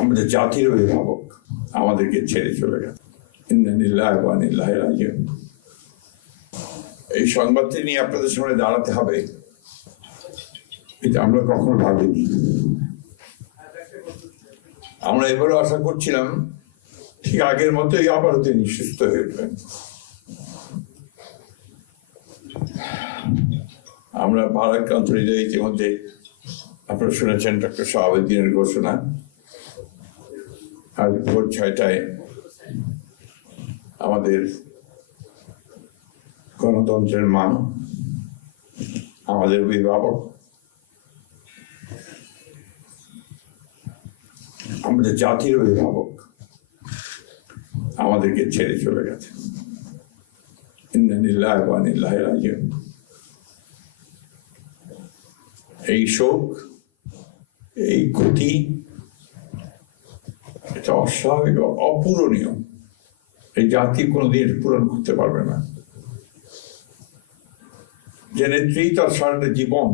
আমাদের জাতির অভিভাবক আমাদেরকে ছেড়ে চলে গেছে। ইন্না লিল্লাহি ওয়া ইন্না ইলাইহি রাজিউন। এই সংবাদটি নিয়ে আপনাদের সামনে দাঁড়াতে হবে, এটা আমরা কখনো ভাবিনি। আমরা এবারও আশা করছিলাম ঠিক আগের মতোই আবারও তিনি সুস্থ হয়ে উঠবেন। আমরা ভারাক্রান্ত হৃদয়ে ইতিমধ্যে আপনারা শুনেছেন ডক্টর শাহাবুদ্দিনের ঘোষণা। আজ ভোর 6টায় আমাদের গণতন্ত্রের মা, আমাদের অভিভাবক, আমাদের জাতির অভিভাবক আমাদেরকে ছেড়ে চলে গেছে। ইন্না লিল্লাহি ওয়া ইন্না ইলাইহি রাজিউন। এই শোক, এই ক্ষতি, এটা অস্বাভাবিক, অপূরণীয়। এই জাতি কোনোদিন পূরণ করতে পারবে না। যে নেত্রী তার সারাটা জীবন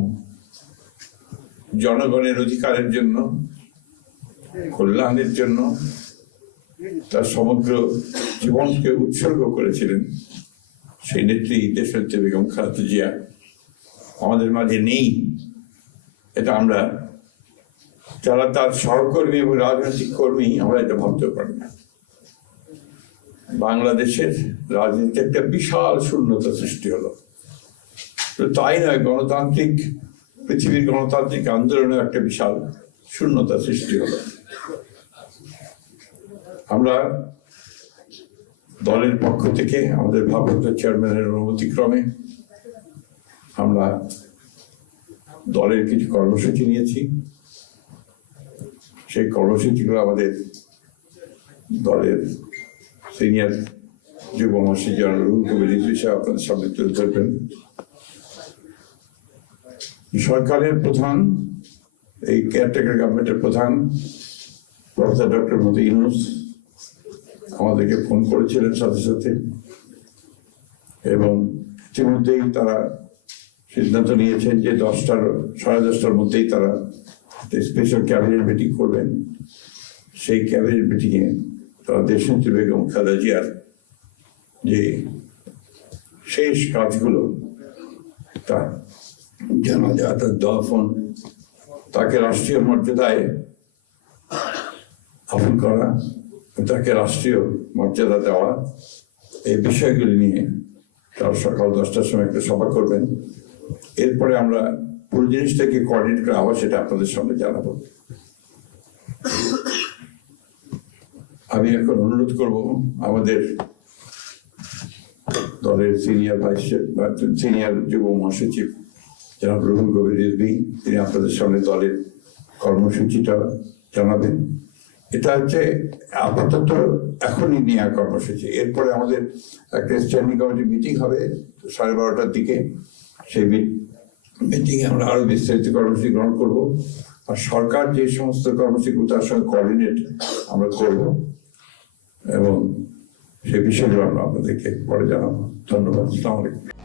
জনগণের অধিকারের জন্য, কল্যাণের জন্য তার সমগ্র জীবনকে উৎসর্গ করেছিলেন, সেই নেত্রী দেশনেত্রী বেগম খালেদা জিয়া আমাদের মাঝে নেই। এটা আমরা যারা তার সহকর্মী এবং রাজনৈতিক কর্মী, আমরা এটা ভাবতে পারি না। বাংলাদেশের রাজনীতিতে একটা বিশাল শূন্যতা সৃষ্টি হলো। তাই নয়, পৃথিবীর গণতান্ত্রিক আন্দোলনে একটা বিশাল শূন্যতা সৃষ্টি হলো। আমরা দলের পক্ষ থেকে আমাদের ভারপ্রাপ্ত চেয়ারম্যানের অনুমতিক্রমে আমরা দলের কিছু কর্মসূচি নিয়েছি। সেই কর্মসূচিগুলো আমাদের দলের সিনিয়র যুব মহাসচিব জনাব রুহুল কবির রিজভী সাহেব আপনাদের সামনে তুলে ধরবেন। সরকারের প্রধান, এই কেয়ারটেকার গভর্নমেন্টের প্রধান প্রফেসর ডক্টর মোহাম্মদ ইউনূস আমাদেরকে ফোন করেছিলেন সাথে সাথে, এবং ইতিমধ্যেই তারা সিদ্ধান্ত নিয়েছেন যে 10টার মধ্যেই তারা স্পেশাল ক্যাবিনেট মিটিং করবেন। সেই ক্যাবিনেট মিটিংয়ে তারা দেশনেত্রী বেগম খালেদা জিয়ার যে শেষ কাজগুলো, তা জানাজা, তার দাফন, তাকে রাষ্ট্রীয় মর্যাদায় দাফন করা, তাকে রাষ্ট্রীয় মর্যাদা দেওয়া, এই বিষয়গুলি নিয়ে তারা সকাল 10টার সময় একটা সভা করবেন। এরপরে আমরা পুরো জিনিসটাকে কোঅর্ডিনেট করে আবার সেটা আপনাদের সামনে জানাবো। আমি এখন অনুরোধ করব আমাদের দলের সিনিয়র যুব মহাসচিব জনাব রুহুল কবির রিজভী, তিনি আপনাদের সামনে দলের কর্মসূচিটা জানাবেন। এটা হচ্ছে আপাতত এখনই নেওয়া কর্মসূচি। এরপরে আমাদের একটা স্ট্যান্ডিং কমিটি মিটিং হবে 12:30টার দিকে। সেই মিটিংয়ে আমরা আরো বিস্তারিত কর্মসূচি গ্রহণ করব, আর সরকার যে সমস্ত কর্মসূচিগুলো তার সঙ্গে কোঅর্ডিনেট আমরা করব, এবং সেই বিষয়গুলো আমরা আপনাদেরকে পরে জানাবো। ধন্যবাদ। আসসালামু আলাইকুম।